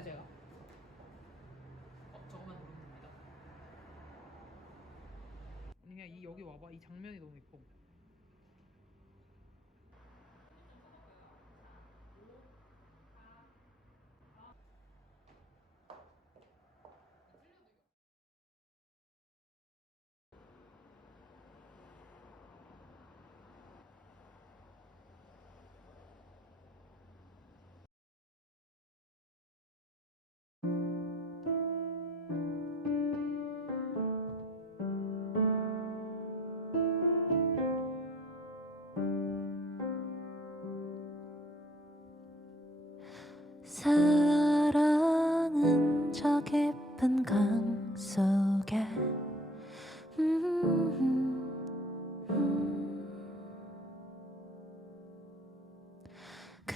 했어요 제가. 어 저거만 누르면 됩니다. 그냥 이 여기 와봐 이 장면이 너무 이뻐.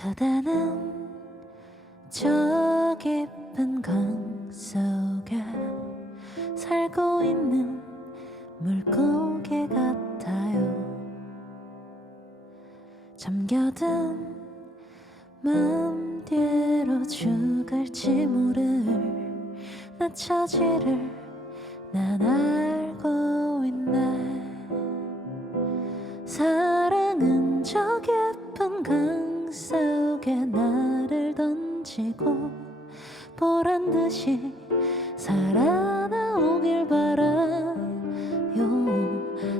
그대는 저 깊은 강 속에 살고 있는 물고기 같아요. 잠겨든 맘대로 죽을지 모를 내 처지를 난 알고 있네. 사랑은 저 깊은 강 속에 나를 던지고 보란 듯이 살아나오길 바라요.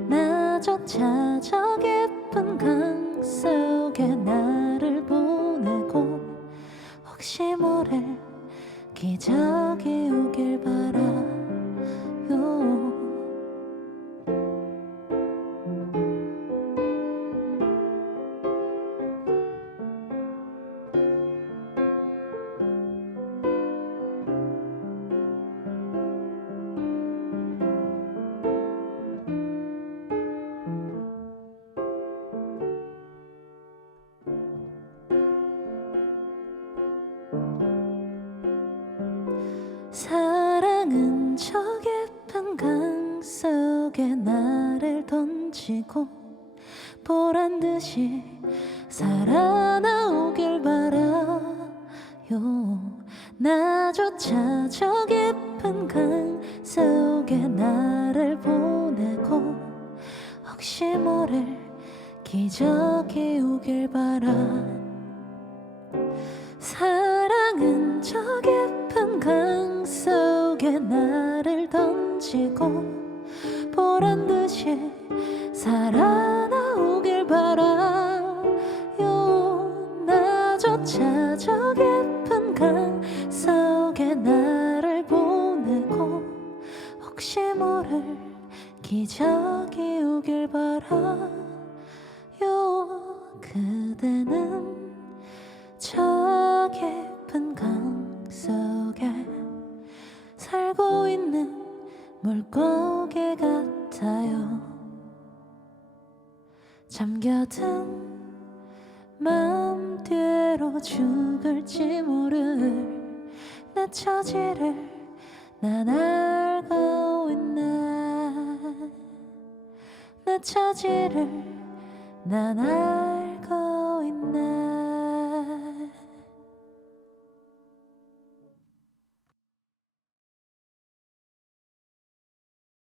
나조차 저 깊은 강 속에 나를 보내고 혹시 모를 기적 사랑은 저 깊은 강 속에 나를 던지고 보란 듯이 살아나오길 바라요. 나조차 저 깊은 강 속에 나를 보내고 혹시 모를 기적이 오길 바라. 사랑은 저 깊은 강 속에 나를 던지고 보란 듯이 살아나오길 바라요. 나조차 저 깊은 강 속에 나를 보내고 혹시 모를 기적이 오길 바라요. 그대는 있는 물고기 같아요. 잠겨든 맘대로 죽을지 모를 내 처지를 난 알고 있네. 내 처지를 난 알고